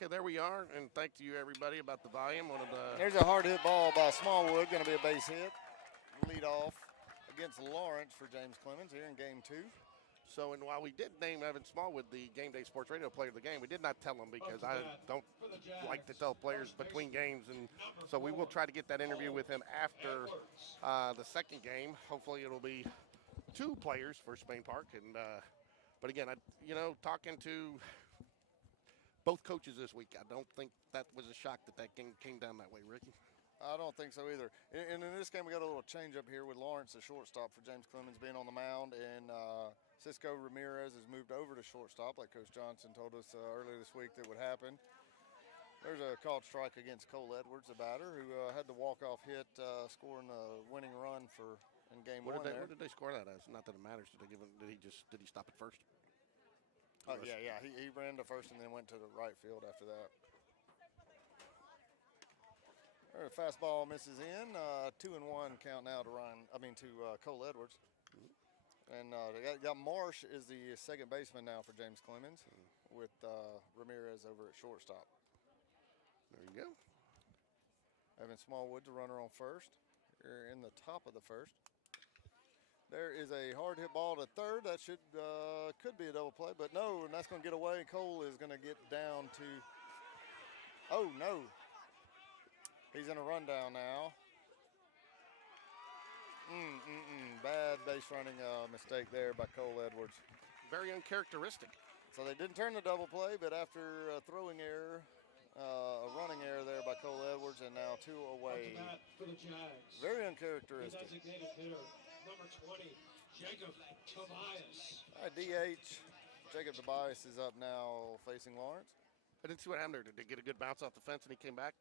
Okay, there we are, and thank you everybody about the volume. One of the There's a hard hit ball by Smallwood, going to be a base hit. Lead off against Lawrence for James Clemens here in game 2. So, and while we did name Evan Smallwood the Game Day Sports Radio Player of the Game, we did not tell him because I don't like to tell players between games, and so we will try to get that interview with him after the second game. Hopefully, it'll be 2 players for Spain Park, and but again, talking to both coaches this week, I don't think that was a shock that game came down that way, Ricky. I don't think so either. And in this game, we got a little change up here with Lawrence, the shortstop, for James Clemens being on the mound, and Cisco Ramirez has moved over to shortstop, like Coach Johnson told us earlier this week that would happen. There's a called strike against Cole Edwards, the batter, who had the walk-off hit, scoring the winning run in game 1. What did they score that as? Not that it matters. Did he stop at first? Oh yeah. He ran to first and then went to the right field after that. All right, fastball misses in. 2-1 count now to Cole Edwards. And they got Marsh is the second baseman now for James Clemens, with Ramirez over at shortstop. There you go. Evan Smallwood, the runner on first. Here in the top of the first. There is a hard hit ball to third. That could be a double play, but no, and that's going to get away. Cole is going to get down to. Oh no! He's in a rundown now. Bad base running mistake there by Cole Edwards. Very uncharacteristic. So they didn't turn the double play, but after a throwing error, a running error there by Cole Edwards, and now 2 away. For the Jags. Very uncharacteristic. Designated hitter, number 20, Jacob Tobias. DH, Jacob Tobias is up now facing Lawrence. I didn't see what happened there. Did they get a good bounce off the fence and he came back?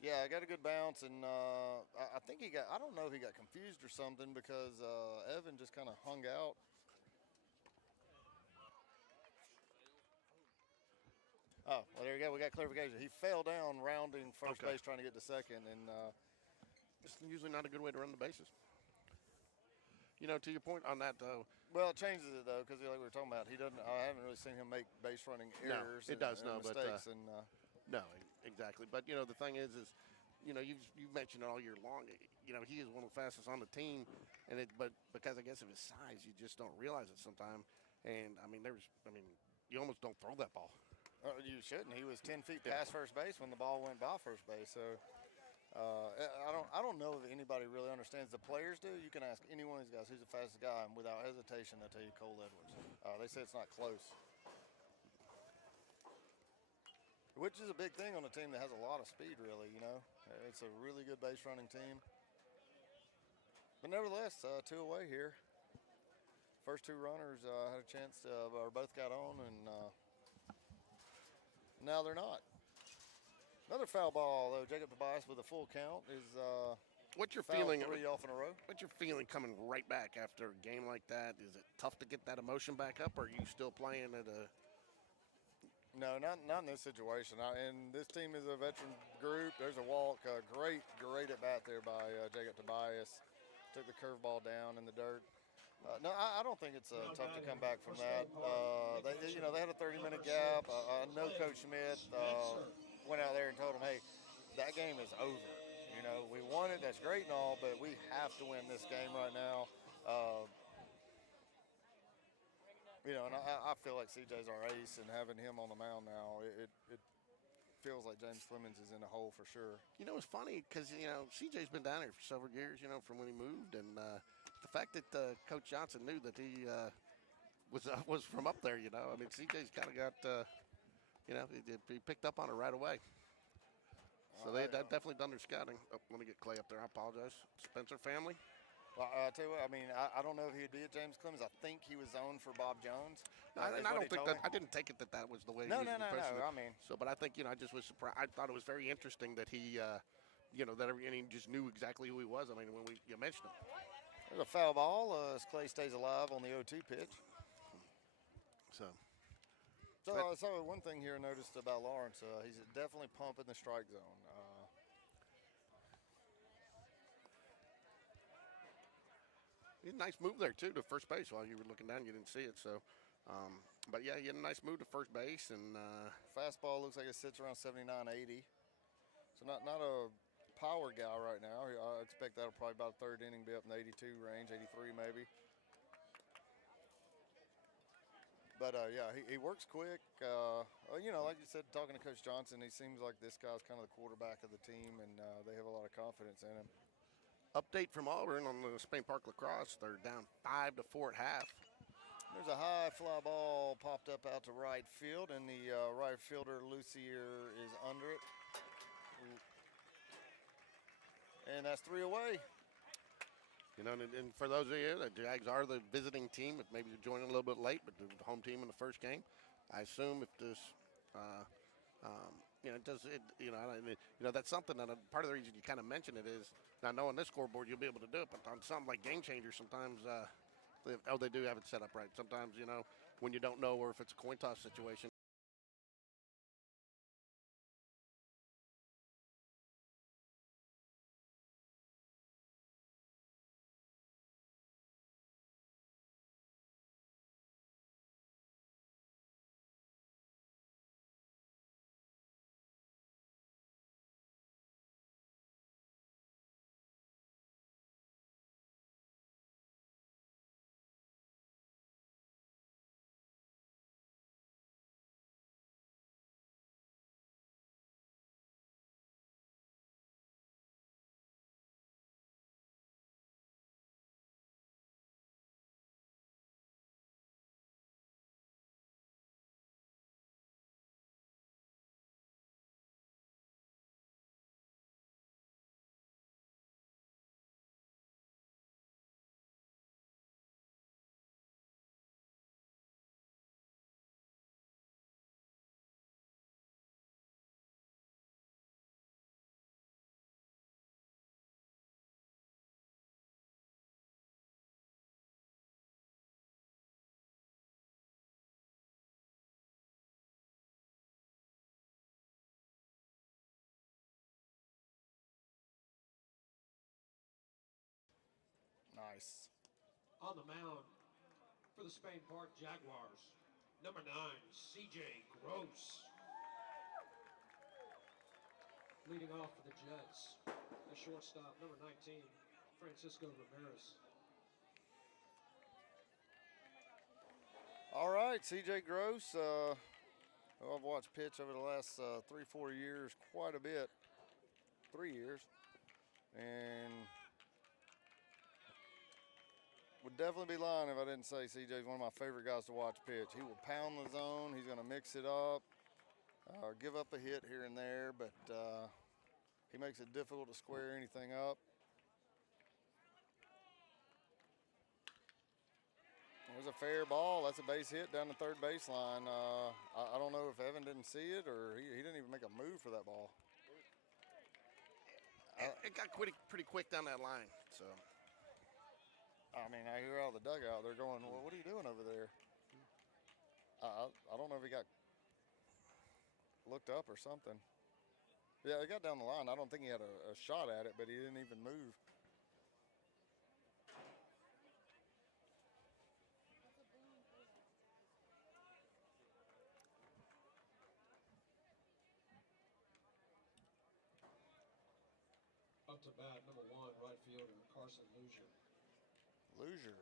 Yeah, I got a good bounce, and I think I don't know if he got confused or something because Evan just kind of hung out. Oh, well, there you go. We got clarification. He fell down rounding first base trying to get to second, and it's usually not a good way to run the bases. To your point on that, though. Well, it changes it, though, because like we were talking about, I haven't really seen him make base running errors. No, it does, and mistakes. But, no, exactly. But, the thing is you've mentioned it all year long. He is one of the fastest on the team, but because I guess of his size, you just don't realize it sometimes. And, you almost don't throw that ball. You shouldn't. He was 10 feet past first base when the ball went by first base. So I don't know if anybody really understands. The players do. You can ask any one of these guys who's the fastest guy, and without hesitation, they'll tell you Cole Edwards. They say it's not close, which is a big thing on a team that has a lot of speed, really. It's a really good base running team. But nevertheless, 2 away here. First 2 runners had a chance or both got on, and now they're not. Another foul ball, though. Jacob Tobias with a full count is what's your feeling? 3 off in a row. What's your feeling coming right back after a game like that? Is it tough to get that emotion back up, or are you still playing at a? No, not in this situation. And this team is a veteran group. There's a walk. Great at bat there by Jacob Tobias. Took the curveball down in the dirt. No, I don't think it's tough to come back from that. They had a 30-minute gap. I know Coach Schmidt went out there and told them, hey, that game is over. We won it. That's great and all, but we have to win this game right now. And I feel like CJ's our ace, and having him on the mound now, it feels like James Clemens is in a hole for sure. It's funny because, CJ's been down here for several years, from when he moved, and the fact that Coach Johnson knew that he was from up there, CJ's kind of got, he picked up on it right away. So they've definitely done their scouting. Oh, let me get Clay up there. I apologize. Spencer family. Well, I'll tell you what, I don't know if he'd be at James Clemens. I think he was zoned for Bob Jones. I don't think that. I didn't take it that was the way he was No. So, but I think, I just was surprised. I thought it was very interesting that he, that he just knew exactly who he was. When you mentioned him. There's a foul ball as Clay stays alive on the 0-2 pitch. So one thing here I noticed about Lawrence, he's definitely pumping the strike zone. Nice move there, too, to first base. While you were looking down, you didn't see it. So, But yeah, he had a nice move to first base, and Fastball looks like it sits around 79, 80. So not a power guy right now. I expect that'll probably about third inning be up in the 82 range, 83 maybe. But yeah, he works quick. You know, like you said, talking to Coach Johnson, he seems like this guy's kind of the quarterback of the team, and they have a lot of confidence in him. update from Auburn on the Spain Park Lacrosse. They're down 5-4 at half. There's a high fly ball popped up out to right field, and the right fielder, Lucier, is under it. And that's 3 away. You know, and for those of you, the Jags are the visiting team. If maybe you're joining a little bit late, but the home team in the first game. I assume if this, you know, it does. It, you know, that's something that part of the reason you kind of mention it is now knowing this scoreboard, you'll be able to do it. But on something like Game Changer, sometimes they do have it set up right. Sometimes, you know, when you don't know or if it's a coin toss situation. Nice. On the mound for the Spain Park Jaguars, number 9, C.J. Gross. Leading off for the Jets, the shortstop, number 19, Francisco Ramirez. All right, C.J. Gross. I've watched pitch over the last 3-4 years quite a bit. 3 years. And would definitely be lying if I didn't say CJ is one of my favorite guys to watch pitch. He will pound the zone. He's going to mix it up, give up a hit here and there, but he makes it difficult to square anything up. There's a fair ball. That's a base hit down the third baseline. I don't know if Evan didn't see it or he didn't even make a move for that ball. It got pretty quick down that line, so. I mean, I hear out of the dugout, they're going, well, what are you doing over there? I don't know if he got looked up or something. Yeah, he got down the line. I don't think he had a shot at it, but he didn't even move. Up to bat, number 1, right fielder, Carson Luzier. Luzier.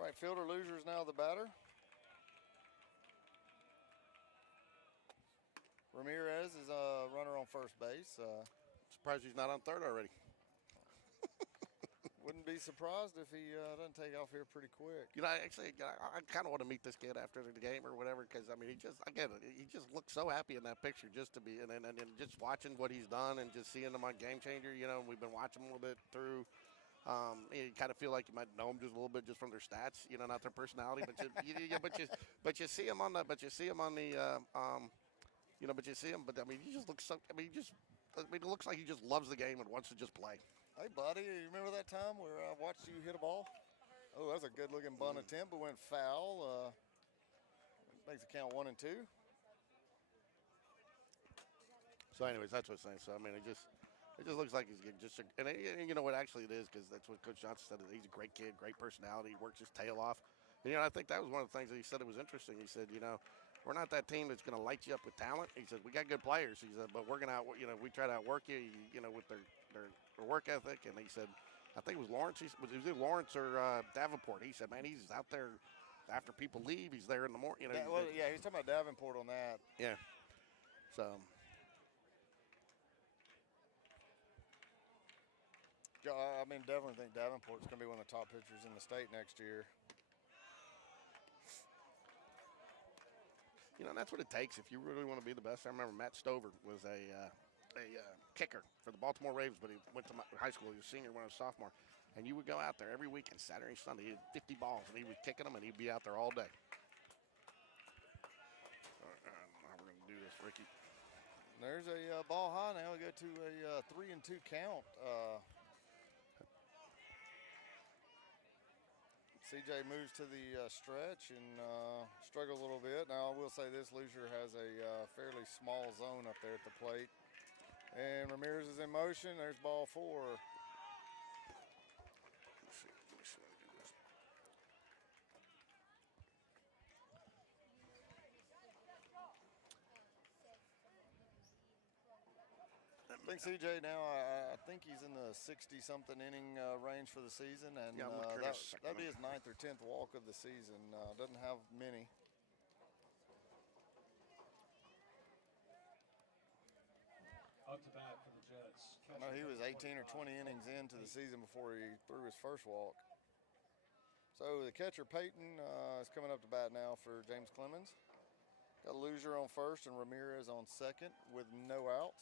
Right fielder Luzier is now the batter. Ramirez is a runner on first base. Surprised he's not on third already. Wouldn't be surprised if he doesn't take off here pretty quick. You know, I kind of want to meet this kid after the game or whatever, because I mean, he just looks so happy in that picture, just to be, and just watching what he's done and just seeing him on Game Changer. You know, we've been watching him a little bit through. You kind of feel like you might know him just a little bit just from their stats, you know, not their personality, but you see him on the, you know, but you see him, but I mean, he just looks so. I mean, it looks like he just loves the game and wants to just play. Hey, buddy, you remember that time where I watched you hit a ball? Oh, that was a good-looking bunt attempt, but went foul. Makes it count 1 and 2. So, anyways, that's what I'm saying. So, I mean, it just looks like he's just, and you know what? Actually, it is, because that's what Coach Johnson said. He's a great kid, great personality. He works his tail off. You know, I think that was one of the things that he said that was interesting. He said, you know, we're not that team that's going to light you up with talent. He said, we got good players. He said, but we're going to, we try to outwork you, with their work ethic. And he said, I think it was Lawrence. Was it Lawrence or Davenport? He said, man, he's out there after people leave. He's there in the morning. Yeah, he's talking about Davenport on that. Yeah. So. I mean, definitely think Davenport's going to be one of the top pitchers in the state next year. You know, that's what it takes if you really want to be the best. I remember Matt Stover was a kicker for the Baltimore Ravens, but he went to high school. He was a senior when I was a sophomore. And you would go out there every weekend, Saturday and Sunday. He had 50 balls, and he was kicking them, and he'd be out there all day. How we're going to do this, Ricky. There's a ball high now. We go to a 3-2 count. CJ moves to the stretch and struggles a little bit. Now, I will say this, Lucier has a fairly small zone up there at the plate. And Ramirez is in motion. There's ball 4. I think CJ now, I think he's in the 60-something inning range for the season, and yeah, that'd be his 9th or 10th walk of the season. Doesn't have many. Up to bat for the Jets. I know he was 18 or 20 innings into the season before he threw his first walk. So the catcher, Peyton, is coming up to bat now for James Clemens. Got Lucier on first and Ramirez on second with no outs.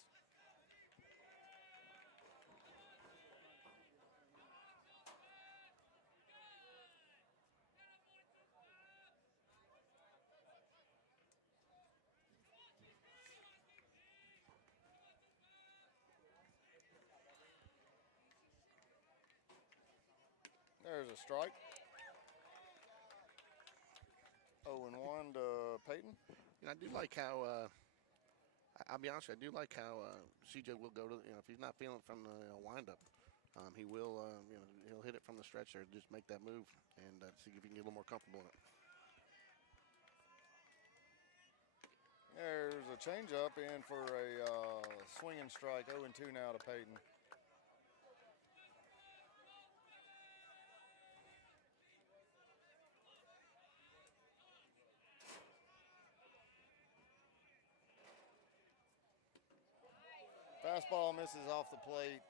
There's a strike. 0-1 to Peyton. You know, I do like how, I'll be honest, I do like how CJ will go to, if he's not feeling from the windup, he will, he'll hit it from the stretch there, just make that move and see if he can get a little more comfortable in it. There's a changeup in for a swinging strike. 0-2 now to Peyton. Fastball misses off the plate.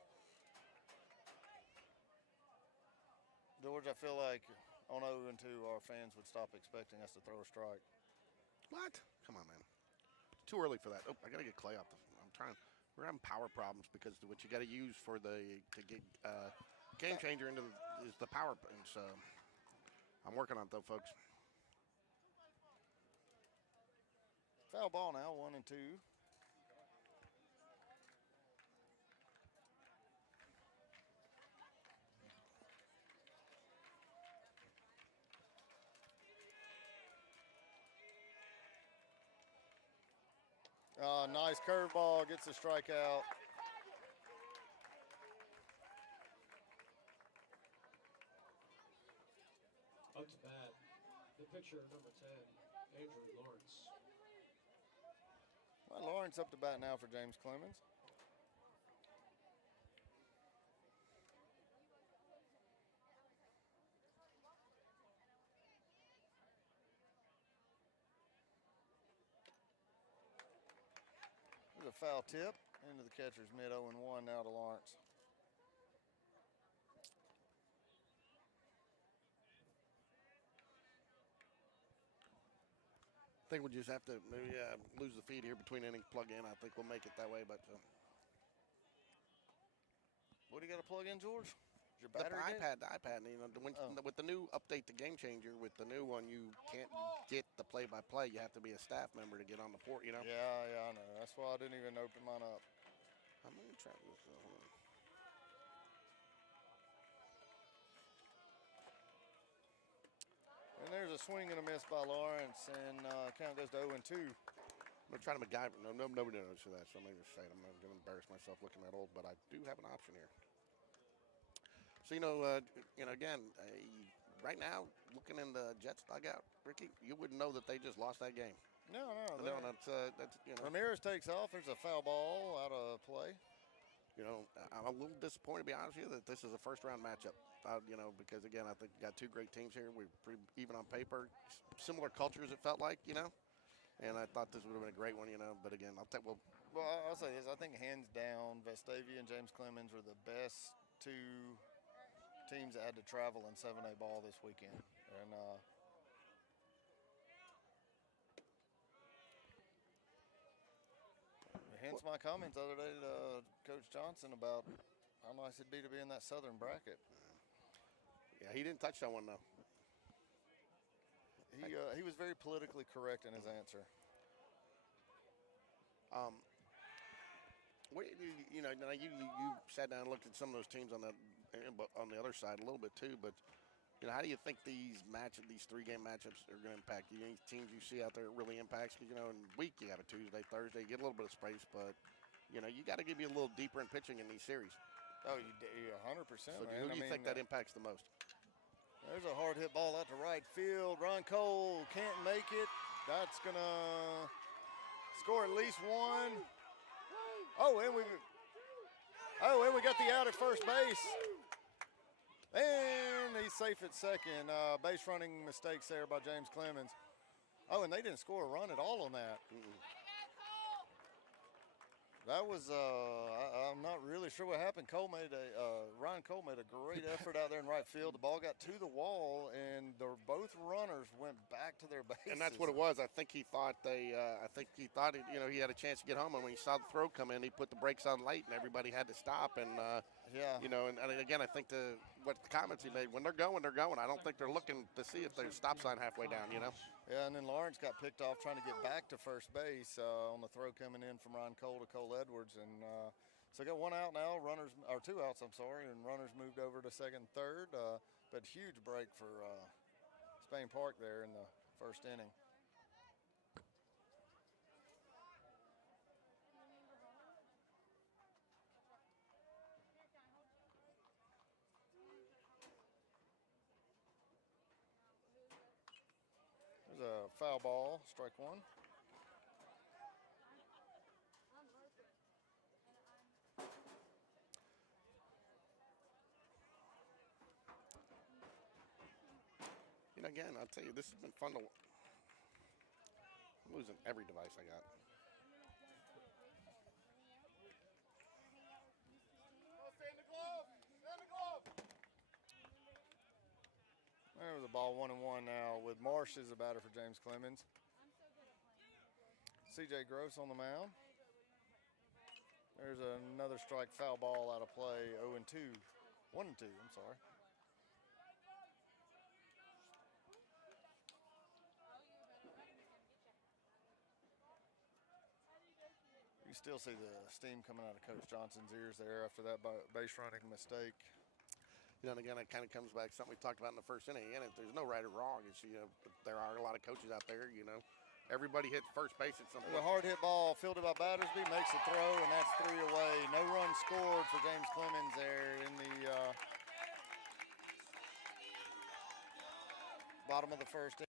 George, I feel like on 0-2, our fans would stop expecting us to throw a strike. What? Come on, man. Too early for that. Oh, I got to get Clay off the, we're having power problems because what you got to use to get game changer is the power. And so I'm working on it though, folks. Foul ball now, 1-2. Nice curveball, gets the strikeout. Up to bat, the pitcher, number 10, Andrew Lawrence. Well, Lawrence up to bat now for James Clemens. There's a foul tip into the catcher's mid. 0-1 now to Lawrence. I think we'll just have to maybe lose the feed here between innings, plug in. I think we'll make it that way, but. What do you got to plug in, George? Your The battery? iPad. With the new update to Game Changer, with the new one, you can't get the play-by-play. You have to be a staff member to get on the port. Yeah, I know. That's why I didn't even open mine up. I'm gonna try this. And there's a swing and a miss by Lawrence, and count goes to 0-2. I'm gonna try to MacGyver. Nobody knows that, so I'm gonna say it. I'm not gonna embarrass myself looking that old, but I do have an option here. So again, right now, looking in the Jets dugout, Ricky, you wouldn't know that they just lost that game. No. No, that's you know. Ramirez takes off. There's a foul ball out of play. You know, I'm a little disappointed, to be honest with you, that this is a first-round matchup. You know, because, again, I think we got two great teams here. We're pretty even on paper. Similar cultures, it felt like, you know. And I thought this would have been a great one, you know. But, again, I'll say this. I think hands down, Vestavia and James Clemens were the best two teams that had to travel in 7A ball this weekend. And hence my comments the other day to Coach Johnson about how nice it'd be to be in that southern bracket. Yeah, he didn't touch that one, though. He was very politically correct in his answer. You know, you sat down and looked at some of those teams on the other side a little bit too. But you know, how do you think these 3-game matchups are going to impact you? Any teams you see out there it really impacts? Because you know, in week you have a Tuesday, Thursday, you get a little bit of space, but you know, you got to give you a little deeper in pitching in these series. Oh, you 100%. So who do you think that impacts the most? There's a hard hit ball out to right field. Ron Cole can't make it. That's going to score at least one. And we got the out at first base. And he's safe at second. Base running mistakes there by James Clemens. And they didn't score a run at all on that. That was, I'm not really sure what happened. Ryan Cole made a great effort out there in right field. The ball got to the wall, and both runners went back to their bases. And that's what it was. I think he thought he had a chance to get home, and when he saw the throw come in, he put the brakes on late, and everybody had to stop. And you know, and again, I think what the comments he made, when they're going, they're going. I don't think they're looking to see if there's a stop sign halfway down. You know. Yeah, and then Lawrence got picked off trying to get back to first base on the throw coming in from Ron Cole to Cole Edwards. And so got one out now, two outs, and runners moved over to second and third. But huge break for Spain Park there in the first inning. There's a foul ball, strike one. You know, again, I'll tell you, this has been fun to. I'm losing every device I got. There was a ball 1-1 now with Marsh as a batter for James Clemens. CJ Gross on the mound. There's another strike foul ball out of play, 0-2. 1-2, I'm sorry. You still see the steam coming out of Coach Johnson's ears there after that base running mistake. You know, and again, it kind of comes back to something we talked about in the first inning. Again, there's no right or wrong. It's, you know, there are a lot of coaches out there, you know. Everybody hits first base at some point. The hard hit ball fielded by Battersby makes a throw, and that's 3 away. No run scored for James Clemens there in the bottom of the first inning.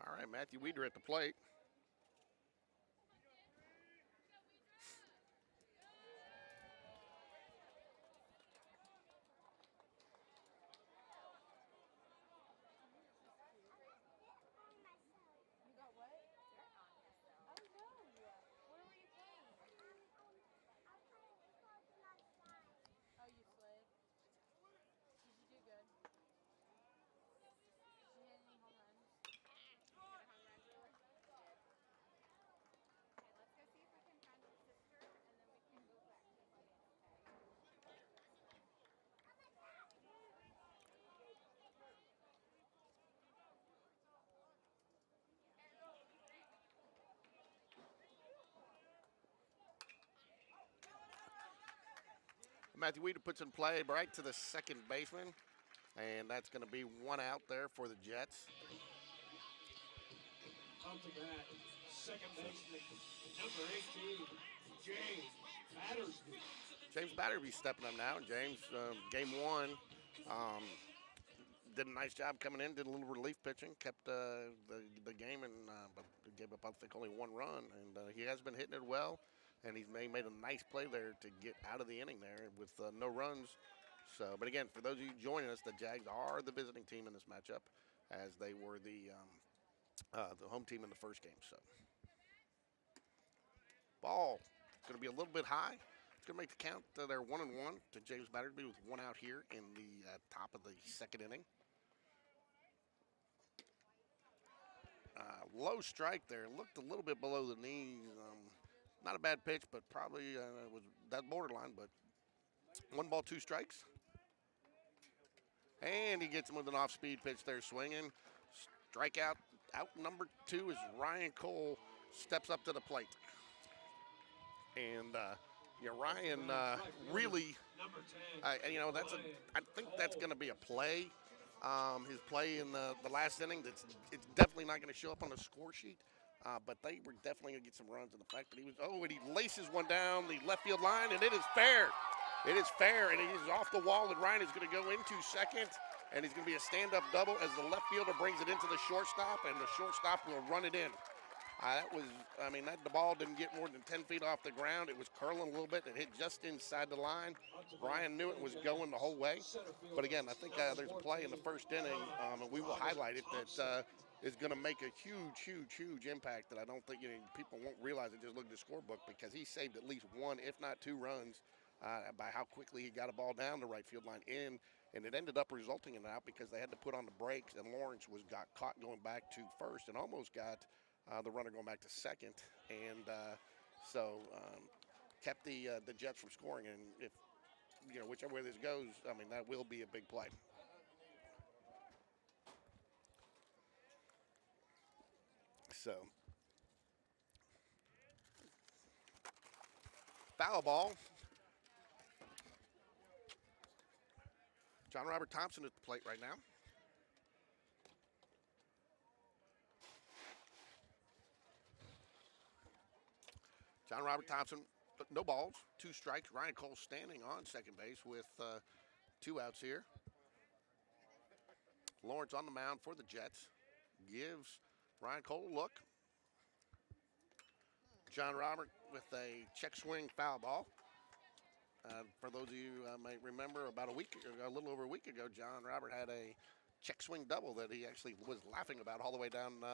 All right, Matthew Weeder at the plate. Matthew Weeder puts in play right to the second baseman, and that's going to be one out there for the Jets. Up to bat, second baseman, number 18, James Battersby. James Battersby stepping up now. James, game one, did a nice job coming in, did a little relief pitching, kept the game, and but gave up, I think, only one run. And he has been hitting it well, and he's made a nice play there to get out of the inning there with no runs. So, but again, for those of you joining us, the Jags are the visiting team in this matchup, as they were the home team in the first game. So, ball going to be a little bit high. It's going to make the count. They're 1-1 to James Battersby with one out here in the top of the second inning. Low strike there. Looked a little bit below the knees. Not a bad pitch, but probably was that borderline. But 1 ball, 2 strikes. And he gets him with an off-speed pitch there, swinging. Strikeout. Out number 2 is Ryan Cole. Steps up to the plate. And Ryan really, I think that's going to be a play. His play in the last inning, it's definitely not going to show up on the score sheet, but they were definitely going to get some runs. And the fact that and he laces one down the left field line, and it is fair. It is fair, and he's off the wall, and Ryan is going to go into second, and he's going to be a stand-up double as the left fielder brings it into the shortstop, and the shortstop will run it in. The ball didn't get more than 10 feet off the ground. It was curling a little bit. It hit just inside the line. Ryan knew it was going the whole way. But again, I think there's a play in the first inning, and we will highlight it, that is going to make a huge impact that I don't think people won't realize it just look at the scorebook, because he saved at least 1, if not 2 runs by how quickly he got a ball down the right field line in. And it ended up resulting in an out because they had to put on the brakes, and Lawrence got caught going back to first and almost got the runner going back to second, and kept the Jets from scoring. And if whichever way this goes, that will be a big play. So, foul ball. John Robert Thompson at the plate right now. John Robert Thompson, no balls, 2 strikes. Ryan Cole standing on second base with 2 outs here. Lawrence on the mound for the Jets. Gives Ryan Cole a look. John Robert with a check swing foul ball. For those of you might remember, about a little over a week ago, John Robert had a check swing double that he actually was laughing about all the way down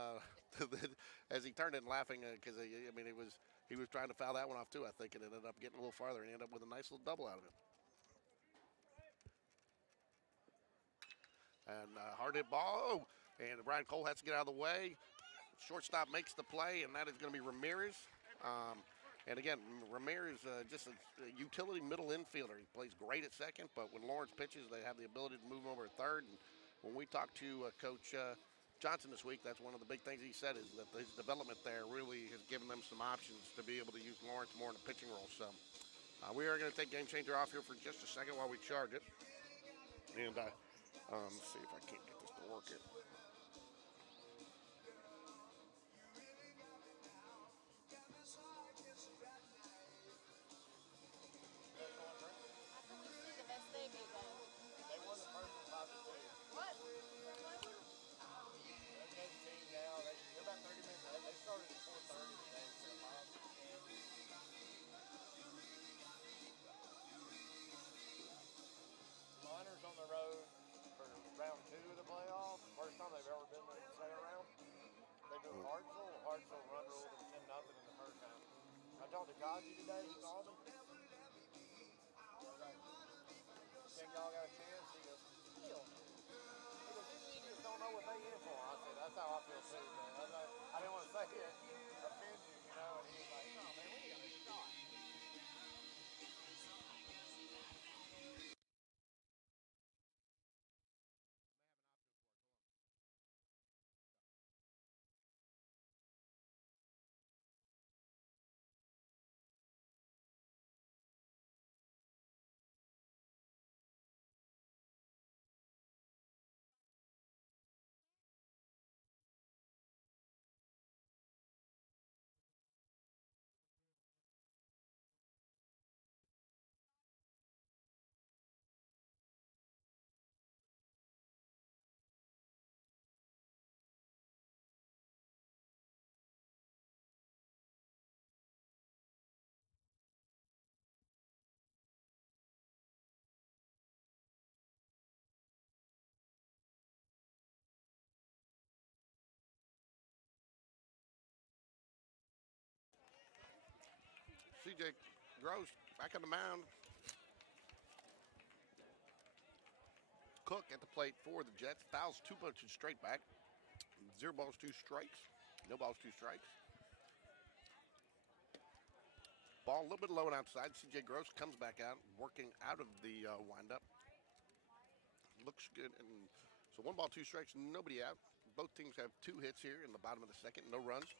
as he turned it and laughing because he was trying to foul that one off too, I think, and it ended up getting a little farther and he ended up with a nice little double out of it. And hard hit ball, and Ryan Cole has to get out of the way. Shortstop makes the play, and that is going to be Ramirez. And again, Ramirez, just a utility middle infielder. He plays great at second, but when Lawrence pitches, they have the ability to move him over to third. And when we talked to Coach Johnson this week, that's one of the big things he said, is that his development there really has given them some options to be able to use Lawrence more in a pitching role. So we are going to take Game Changer off here for just a second while we charge it. And let's see if I can't get this to work it. Today, he's Auburn. Think y'all got a chance? He goes, still. He goes, you just don't know what they in for. I said, that's how I feel too, man. I didn't want to say it, offend you, and he was like, no, man, we got a shot. CJ Gross back on the mound. Cook at the plate for the Jets. Fouls 2 punches straight back. 0 balls, 2 strikes. No balls, 2 strikes. Ball a little bit low and outside. CJ Gross comes back out, working out of the windup. Looks good. And so 1 ball, 2 strikes, nobody out. Both teams have 2 hits here in the bottom of the second, no runs.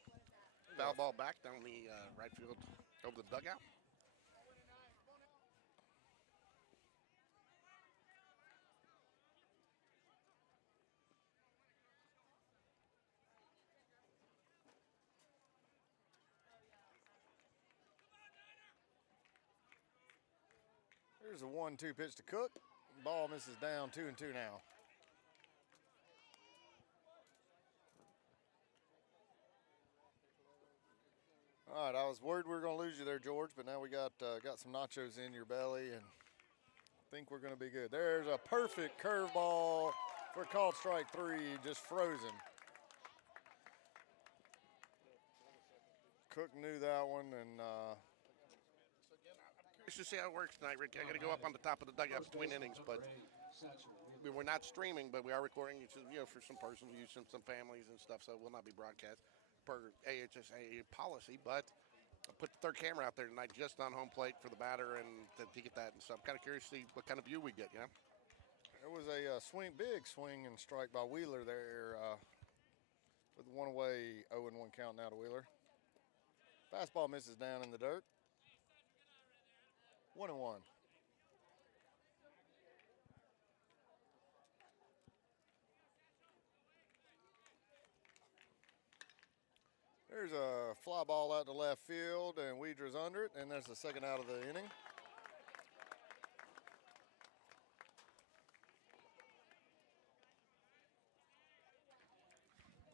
Foul ball back down the right field over the dugout. Here's a 1-2 pitch to Cook. Ball misses down, 2-2 now. All right, I was worried we were going to lose you there, George, but now we got some nachos in your belly, and I think we're going to be good. There's a perfect curveball for called strike 3, just frozen. Cook knew that one, and Curious to see how it works tonight, Rick. I got to go up on the top of the dugout between innings, but we're not streaming, but we are recording. It's, for some personal use and some families and stuff, so it will not be broadcast per AHSAA policy. But I put the third camera out there tonight just on home plate for the batter and to get that. And so I'm kind of curious to see what kind of view we get. There was a big swing and strike by Wheeler there with 1 away, 0-1 count now to Wheeler. Fastball misses down in the dirt. 1-1. There's a fly ball out to left field, and Weedra's under it, and there's the second out of the inning.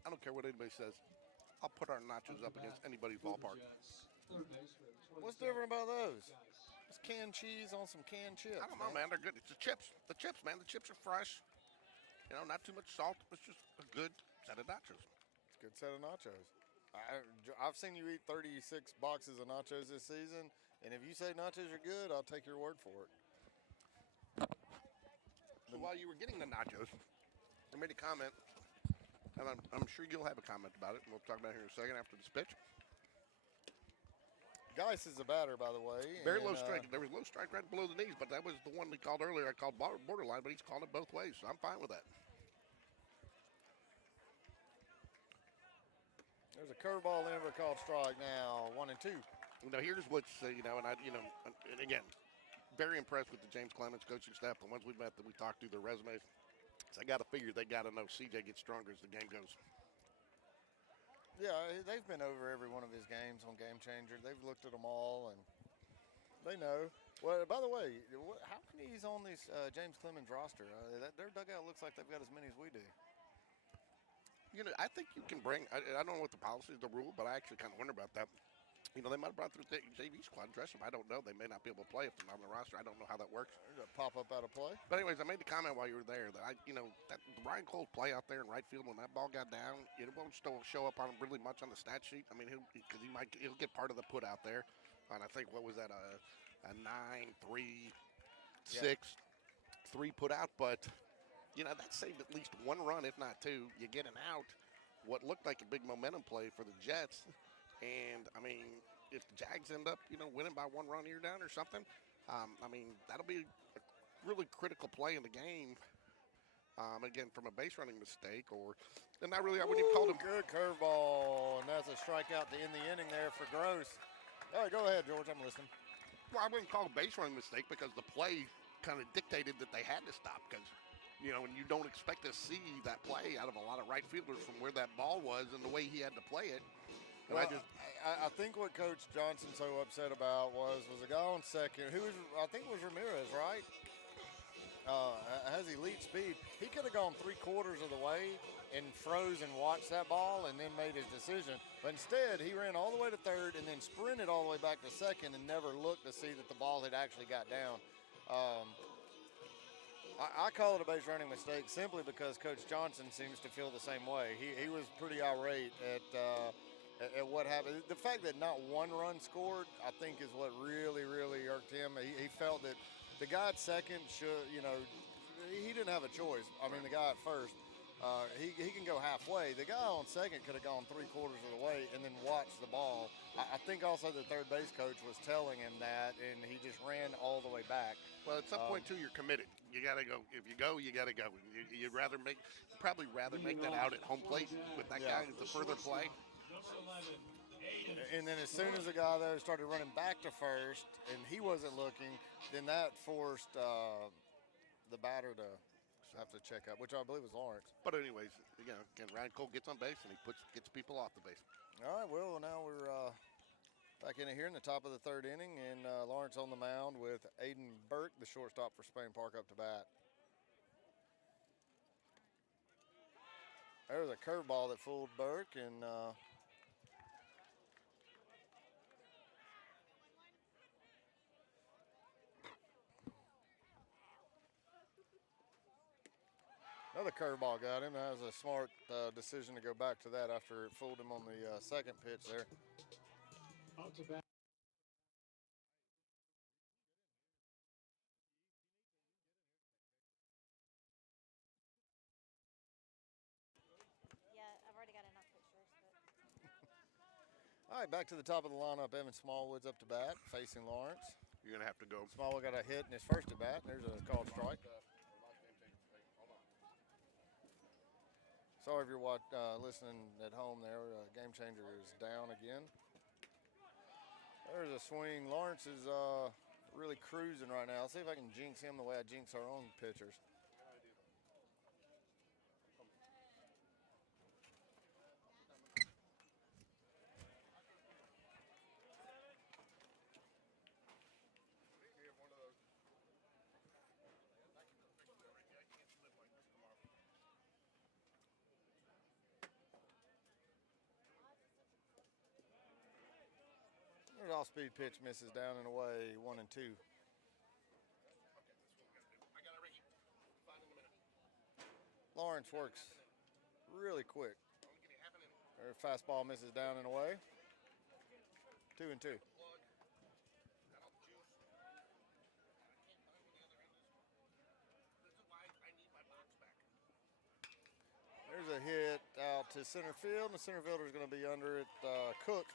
I don't care what anybody says. I'll put our nachos up against anybody's ballpark. What's different about those? It's canned cheese on some canned chips. I don't know, man. They're good. It's the chips. The chips, man. The chips are fresh. Not too much salt. It's just a good set of nachos. It's a good set of nachos. I've seen you eat 36 boxes of nachos this season, and if you say nachos are good, I'll take your word for it. So while you were getting the nachos, I made a comment, and I'm sure you'll have a comment about it, and we'll talk about it here in a second after this pitch. Geis is a batter, by the way. Very low strike. There was low strike right below the knees, but that was the one he called earlier. I called borderline, but he's called it both ways, so I'm fine with that. There's a curveball in for a called strike now, 1-2. Here's what's, and again, very impressed with the James Clemens coaching staff. The ones we've met that we talked through their resumes. So I got to figure they got to know CJ gets stronger as the game goes. Yeah, they've been over every one of his games on Game Changer. They've looked at them all, and they know. Well, by the way, how come he's on this James Clemens roster? Their dugout looks like they've got as many as we do. I think you can bring, I don't know what the policy is, the rule, but I actually kind of wonder about that. They might have brought through the JV squad, dress them. I don't know. They may not be able to play if they're not on the roster. I don't know how that works. There's a pop-up out of play. But anyways, I made the comment while you were there that that Ryan Cole's play out there in right field when that ball got down, it won't still show up on him really much on the stat sheet. I mean, he'll get part of the put out there. And I think, what was that, a 9-3-6-3 put out, but that saved at least 1 run, if not 2. You get an out, what looked like a big momentum play for the Jets. And, I mean, if the Jags end up, winning by 1 run here down or something, that'll be a really critical play in the game. Again, from a base running mistake and not really, I wouldn't even call him. Good curveball, and that's a strikeout to end the inning there for Gross. All right, go ahead, George, I'm listening. Well, I wouldn't call it a base running mistake because the play kind of dictated that they had to stop because, and you don't expect to see that play out of a lot of right fielders from where that ball was and the way he had to play it. And well, I think what Coach Johnson's so upset about was a guy on second, I think it was Ramirez, right? Has elite speed. He could have gone 3/4 of the way and froze and watched that ball and then made his decision. But instead, he ran all the way to third and then sprinted all the way back to second and never looked to see that the ball had actually got down. I call it a base running mistake simply because Coach Johnson seems to feel the same way. He was pretty irate at what happened. The fact that not one run scored, I think, is what really, really irked him. He felt that the guy at second should, he didn't have a choice. I mean, the guy at first, he can go halfway. The guy on second could have gone 3/4 of the way and then watched the ball. I think also the third base coach was telling him that, and he just ran all the way back. Well, at some point too, you're committed. You got to go. If you go, you got to go. You'd probably rather make that out at home plate with that guy at the further play. And then as soon as the guy there started running back to first, and he wasn't looking, then that forced the batter to have to check up, which I believe was Lawrence. But anyways, again, Ryan Cole gets on base and he gets people off the base. All right, well, now we're back in here in the top of the third inning, and Lawrence on the mound with Aiden Burke, the shortstop for Spain Park, up to bat. There was a curveball that fooled Burke, and another curveball got him. That was a smart decision to go back to that after it fooled him on the second pitch there. Up to bat. Yeah, I've already got enough pictures. All right, back to the top of the lineup. Evan Smallwood's up to bat, facing Lawrence. You're gonna have to go. Smallwood got a hit in his first at bat, and there's a called strike. Sorry if you're listening at home there. Game Changer is down again. There's a swing. Lawrence is really cruising right now. Let's see if I can jinx him the way I jinx our own pitchers. There's off-speed pitch, misses down and away, 1-2. Lawrence works really quick. Their fastball misses down and away, 2-2. There's a hit out to center field, and the center fielder is going to be under it. Cook.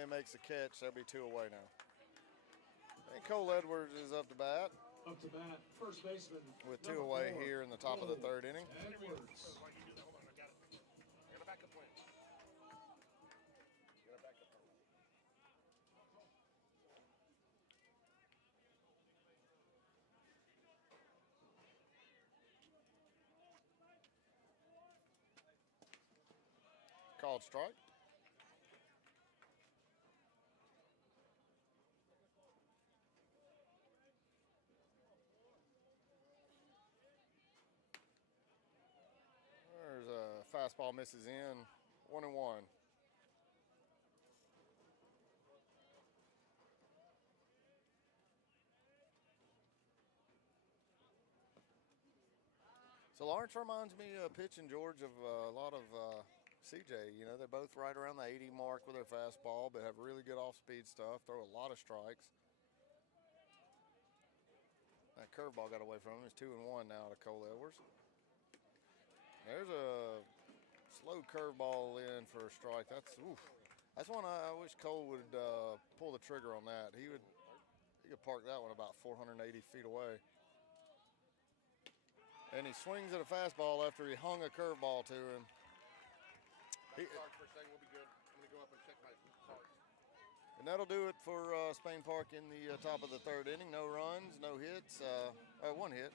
And makes a catch. That'll be 2 away now. And Cole Edwards is up to bat. Up to bat, first baseman. With 2 away here in the top of the third inning. Edwards. Called strike. There's a fastball misses in, 1-1. So Lawrence reminds me of pitching George of a lot of CJ. You know, they're both right around the 80 mark with their fastball, but have really good off-speed stuff, throw a lot of strikes. That curveball got away from him. It's 2-1 now to Cole Edwards. There's a slow curveball in for a strike. That's one I wish Cole would pull the trigger on that. He could park that one about 480 feet away. And he swings at a fastball after he hung a curveball to him. Cards for saying we'll be good. I'm going to go up and check my cards. And that'll do it for Spain Park in the top of the third inning. No runs, no hits, 1 hit.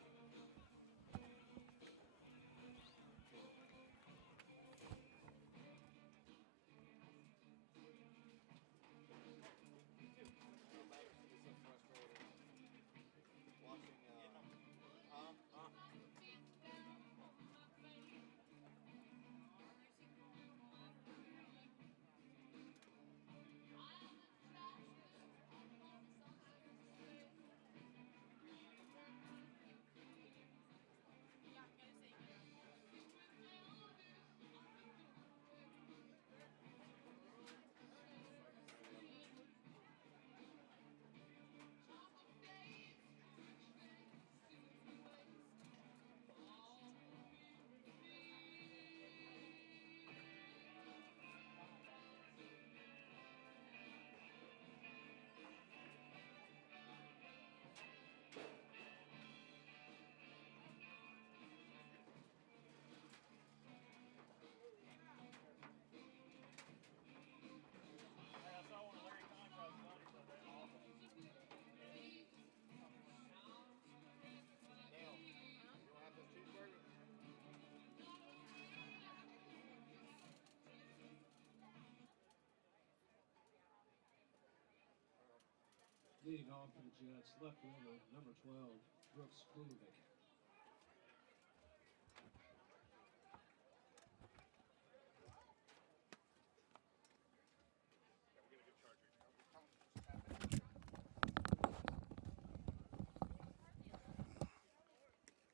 Leading off for the Jets, left fielder, number 12, Brooks Klukovic.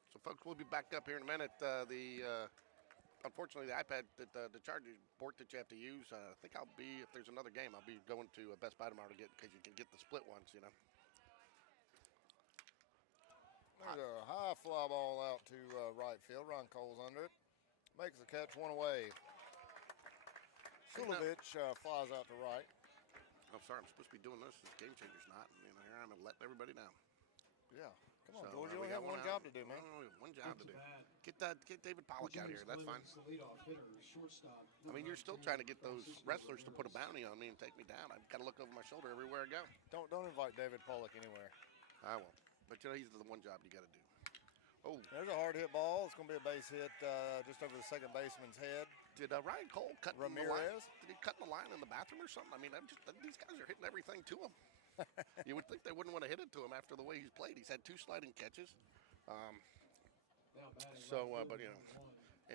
So, folks, we'll be back up here in a minute. Unfortunately, the iPad, the charger port that you have to use, I think I'll be, if there's another game, I'll be going to Best Buy tomorrow to get, because you can get the split ones, you know. There's a high fly ball out to right field. Ron Cole's under it. Makes the catch, one away. Sulovic flies out to right. I'm sorry, I'm supposed to be doing this. This Game Changer's not. You know, here I'm letting everybody down. Yeah. Come on, So, George. You only have one job to do, man. One job to do. Get David Pollock out here. That's fine. I mean, you're still trying to get those wrestlers to put a bounty on me and take me down. I've got to look over my shoulder everywhere I go. Don't invite David Pollock anywhere. I won't. But, you know, he's the one job you got to do. Oh. There's a hard hit ball. It's going to be a base hit just over the second baseman's head. Did Ryan Cole cut Ramirez? the line? Did he cut the line in the bathroom or something? I mean, these guys are hitting everything to him. You would think they wouldn't want to hit it to him after the way he's played. He's had 2 sliding catches. But,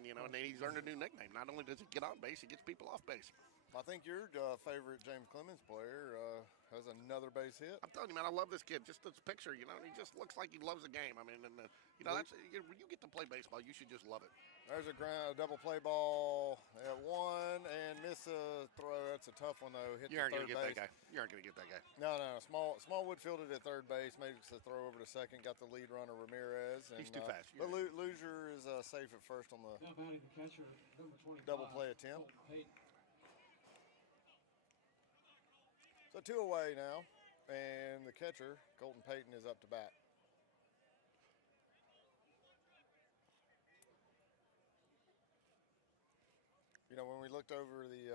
you know, and he's earned a new nickname. Not only does he get on base, he gets people off base. I think your favorite James Clemens player has another base hit. I'm telling you, man, I love this kid. Just this picture, you know, he just looks like he loves the game. I mean, and you know, that's when you get to play baseball, you should just love it. There's a double play ball at one and miss a throw. That's a tough one though. Hit You aren't the gonna third get base. that guy. You aren't gonna get that guy. No. Smallwood fielded at third base, makes the throw over to second, got the lead runner Ramirez. And, He's too fast. But Loser is safe at first on the now batting the catcher, number 25, double play attempt. Peyton. So 2 away now, and the catcher, Colton Payton, is up to bat. You know, when we looked over the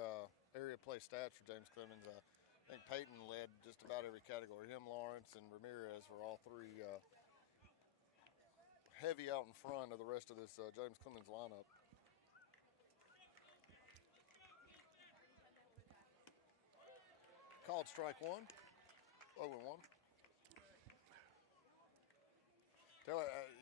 area play stats for James Clemens, I think Payton led just about every category. Him, Lawrence, and Ramirez were all 3 heavy out in front of the rest of this James Clemens lineup. Called strike 1, 0-1.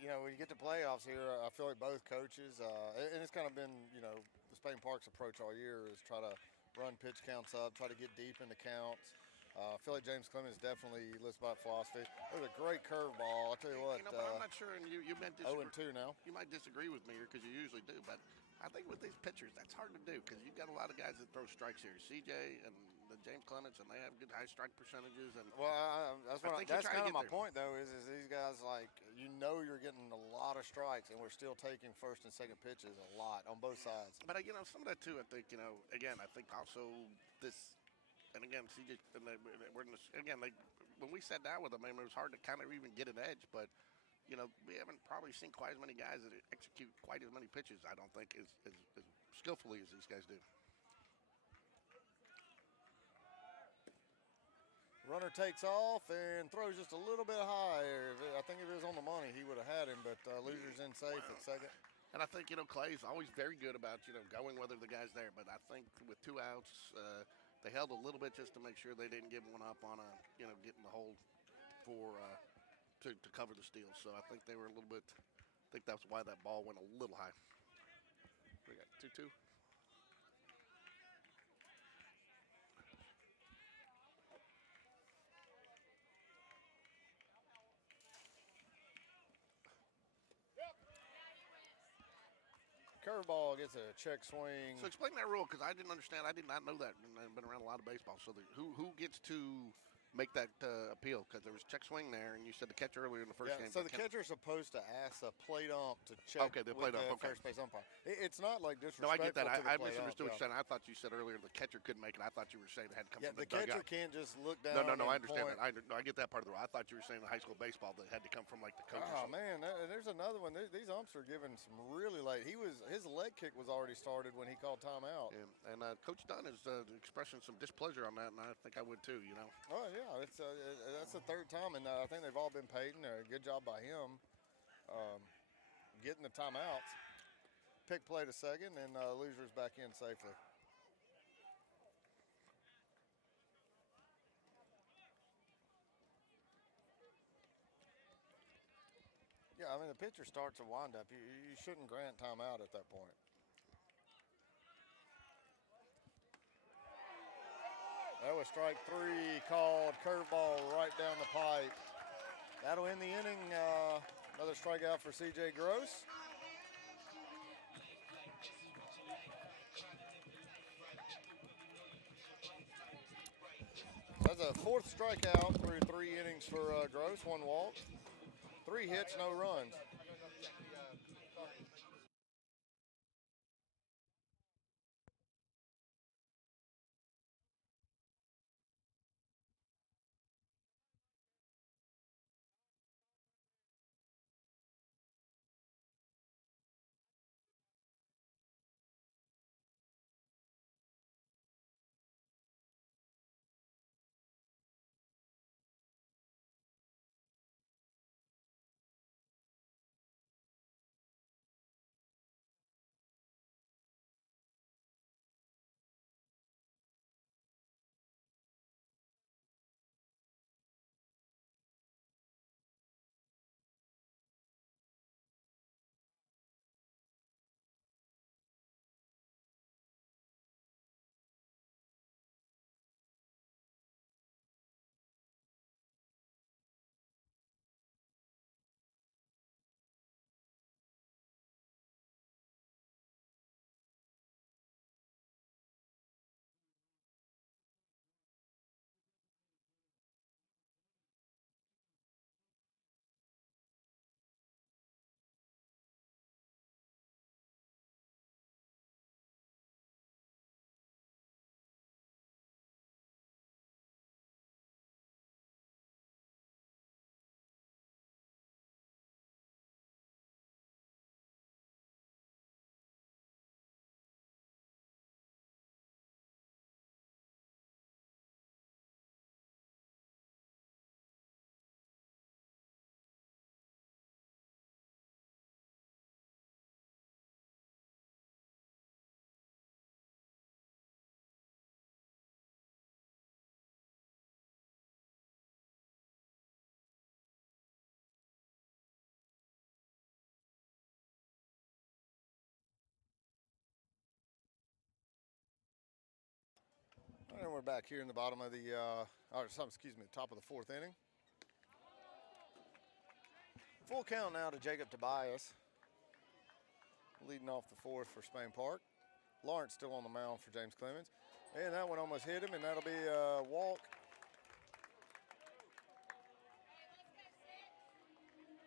You know, when you get to playoffs here, I feel like both coaches, and it's kind of been, you know, the Spain Park's approach all year is try to run pitch counts up, try to get deep into counts. I feel like James Clemens definitely lives by that philosophy. There's a great curveball. I'll tell you what. You know, but I'm not sure, and you might disagree. 0-2 now. You might disagree with me here because you usually do, but I think with these pitchers, that's hard to do because you've got a lot of guys that throw strikes here. CJ and James Clemens, and they have good high strike percentages. And well, that's kind of my point, though, is these guys, like, you know you're getting a lot of strikes, and we're still taking first and second pitches a lot on both sides. But, you know, some of that, too, I think, you know, again, I think also this, and again, CJ, and we're in this, again, when we sat down with them, I mean, it was hard to kind of even get an edge, but, you know, we haven't probably seen quite as many guys that execute quite as many pitches, I don't think, as skillfully as these guys do. Runner takes off and throws just a little bit higher. I think if it was on the money, he would have had him, but Loser's in safe at second. And I think, you know, Clay's always very good about, you know, going whether the guy's there. But I think with 2 outs, they held a little bit just to make sure they didn't give one up on getting the hold for to cover the steal. So I think they were a little bit. I think that's why that ball went a little high. We got 2-2. Curveball gets a check swing. So explain that rule because I didn't understand. I did not know that. And I've been around a lot of baseball. So who gets to make that appeal? Because there was check swing there, and you said the catcher earlier in the first game. So the catcher's supposed to ask a plate ump to check the with plate ump, the first base umpire. It's not like disrespectful. No, I get that. I ump, misunderstood what you said. I thought you said earlier the catcher couldn't make it. I thought you were saying it had to come from the catcher dugout. can't just look down. No, I understand point. that. I get that part of the rule. I thought you were saying in high school baseball that it had to come from like the coach. Oh man, there's another one. These umps are giving some really late. His leg kick was already started when he called timeout. Yeah. And Coach Dunn is expressing some displeasure on that, and I think I would too. You know. Oh yeah, that's the third time, and I think they've all been paid. And a good job by him getting the timeouts. Pick play to second, and Loser's back in safely. I mean, the pitcher starts a windup. You shouldn't grant timeout at that point. That was strike 3 called, curveball right down the pipe. That'll end the inning. Another strikeout for CJ Gross. That's a 4th strikeout through 3 innings for Gross, 1 walk, 3 hits, no runs. And we're back here in the bottom of the, top of the 4th inning. Full count now to Jacob Tobias, leading off the 4th for Spain Park. Lawrence still on the mound for James Clemens. And that one almost hit him, and that'll be a walk.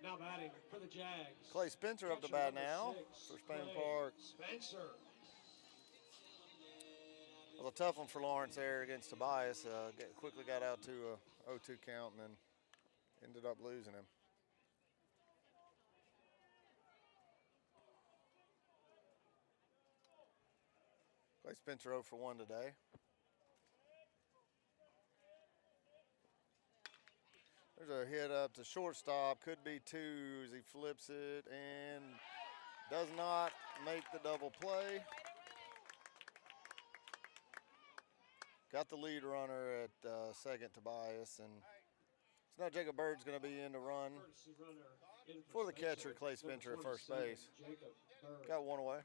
Now batting for the Jags. Clay Spencer up to bat now for Spain Park. Spencer. Well, a tough one for Lawrence there against Tobias. Quickly got out to a 0-2 count and then ended up losing him. Clay Spencer 0 for 1 today. There's a hit up to shortstop. Could be 2 as he flips it and does not make the double play. Got the lead runner at second, Tobias, and so now Jacob Bird's going to be in to run for the catcher, Clay Spencer, at first base. Got 1 away.